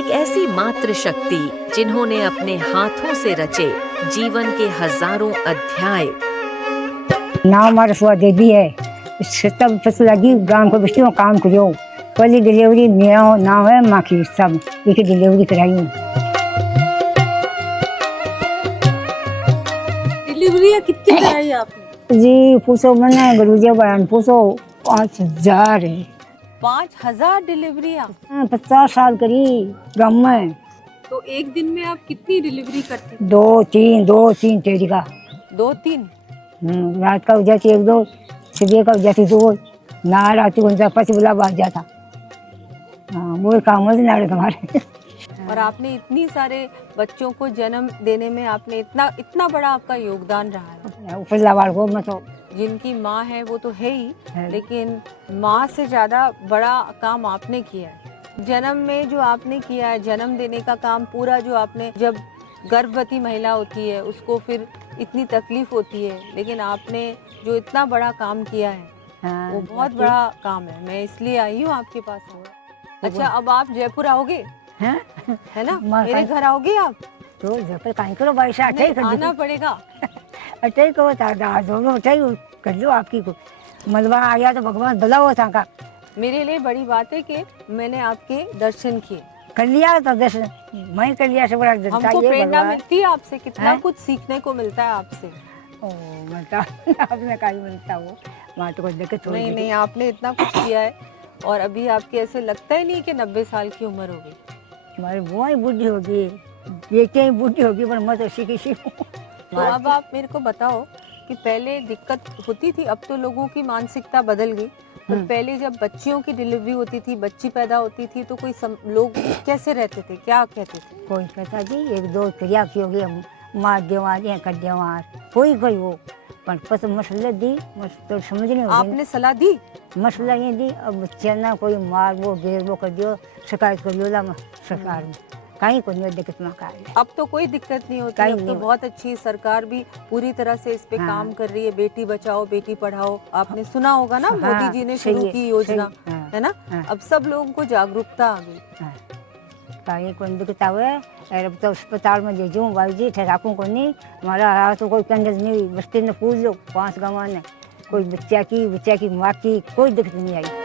एक ऐसी मातृशक्ति जिन्होंने अपने हाथों से रचे जीवन के हजारों अध्याय। नाम हमारा सुहा देवी है। तब पता लगी गांव को बच्चों काम करो। पहली डिलीवरी मेरा नाम है माँ की, सब एक डिलीवरी कराई। डिलीवरी कितनी कराई आपने? जी पूछो, मैंने गुरुजी बयान पूछो, 5000 है। 5000 डिलीवरियाँ? 50 साल करी गाँव में। तो एक दिन में आप कितनी डिलीवरी करते? 2-3 तेरी का। 2-3? रात का हो जाती 1-2, सुबह का हो जाती 2, ना रात को 5 बुला बाज जाता। हाँ वो काम होते ना हमारे। और आपने इतनी सारे बच्चों को जन्म देने में आपने इतना बड़ा आपका योगदान रहा है। ऊपर लवाड़ को मतलब जिनकी माँ है वो तो है ही, लेकिन माँ से ज़्यादा बड़ा काम आपने किया है। जन्म में जो आपने किया है, जन्म देने का काम पूरा जो आपने, जब गर्भवती महिला होती है उसको फिर इतनी तकलीफ होती है, लेकिन आपने जो इतना बड़ा काम किया है वो बहुत बड़ा काम है। मैं इसलिए आई हूँ आपके पास। अच्छा, अब आप जयपुर आओगे है ना? मेरे घर आओगे आप? तो जयपुर कहीं करो बारिश आना पड़ेगा। अटै को दोनों अटै कर लो आपकी को मलबा आ गया तो भगवान भला हो का। मेरे लिए बड़ी बात है कि मैंने आपके दर्शन किए। कर लिया तो दर्शन मैं कर लिया, से बड़ा हमको प्रेरणा मिलती है आपसे, कितना कुछ सीखने को मिलता है आपसे। ओ मतलब आपने कहीं मिलता वो माँ तो देख के नहीं, आपने इतना कुछ किया है और अभी आपके ऐसे लगता ही नहीं कि 90 साल की उम्र होगी। हमारी बुआ ही बूढ़ी होगी, बेटे ही बूढ़ी होगी, पर मैं तो सीखी हूँ। तो अब आप मेरे को बताओ कि पहले दिक्कत होती थी, अब तो लोगों की मानसिकता बदल गई, पर पहले जब बच्चियों की डिलीवरी होती थी, बच्ची पैदा होती थी, तो कोई लोग कैसे रहते थे, क्या कहते थे? कोई कहता जी 1-2 क्रिया की होगी, मार देवार या कर देवार, कोई हो, पर पस मसला दी तो समझ नहीं। आपने सलाह दी? मसला ये दी, अब बच्चे ना कोई मार वो घेर वो कर दियो, शिकायत कर दियो सरकार में, कहीं को नहीं दिक्कत में का। अब तो कोई दिक्कत नहीं होती, अब तो बहुत अच्छी सरकार भी पूरी तरह से इस पे काम कर रही है। बेटी बचाओ बेटी पढ़ाओ, आपने सुना होगा ना, मोदी जी ने शुरू की योजना, है ना? अब सब लोगों को जागरूकता आ गई। कहीं कोई दिक्कत आवे अब तो अस्पताल में ले जाऊँ भाई जी, ठहराकूँ को नहीं, हमारा तो कोई कंडल नहीं, बस्ती ने पूछ लो 5 गाँव ने, कोई बच्चा की माँ की कोई दिक्कत नहीं आई।